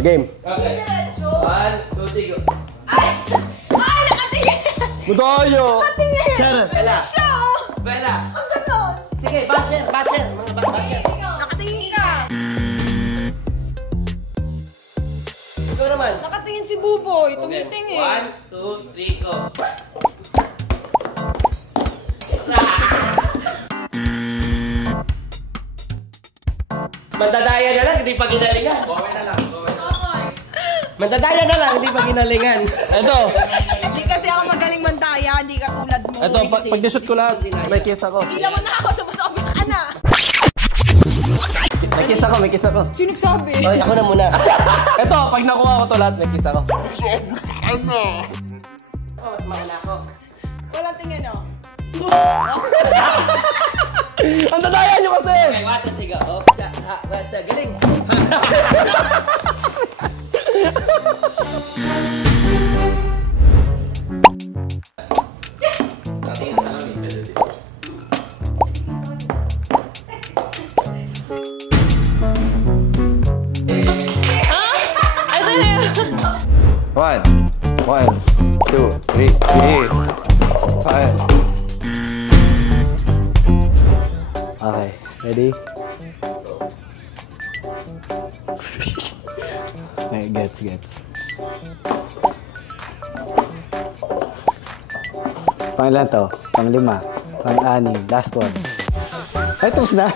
O, game. Okay. 1, 2, 3, go. Nakatingin! Mudayo! Nakatingin! Charot! Bella. Siya! Bella. Ang ganon! Sige, basher. Mga basher. Nakatingin ka! Ikaw naman. Nakatingin si Buboy. Okay. Tumitingin. 1, 2, 3, go. Mandadaya na lang, hindi pa ginalingan. Okay na lang. Mandadaya na lang, hindi pa ginalingan. Ito. Hindi kasi ako magaling mantaya. Hindi ka tulad mo. Ito, pag nishoot ko lahat, may kiss ako. Pila mo na ako. Sumasobit ka na. May kiss ako, may kiss ako. Sino nagsabi? Oy, ako na muna. Ito, pag nakuha ko to lahat, may kiss ako. Ano? Oh, mahal ako. Walang tingin, oh. Ang dadaya nyo kasi! Okay, 1, 2, 3, go. Oh, basta, galing. One, 2, 3, 5. Okay, ready? Okay, gets. Pangilan to? Pang-5, pang-6, last one. Ay, tapos na.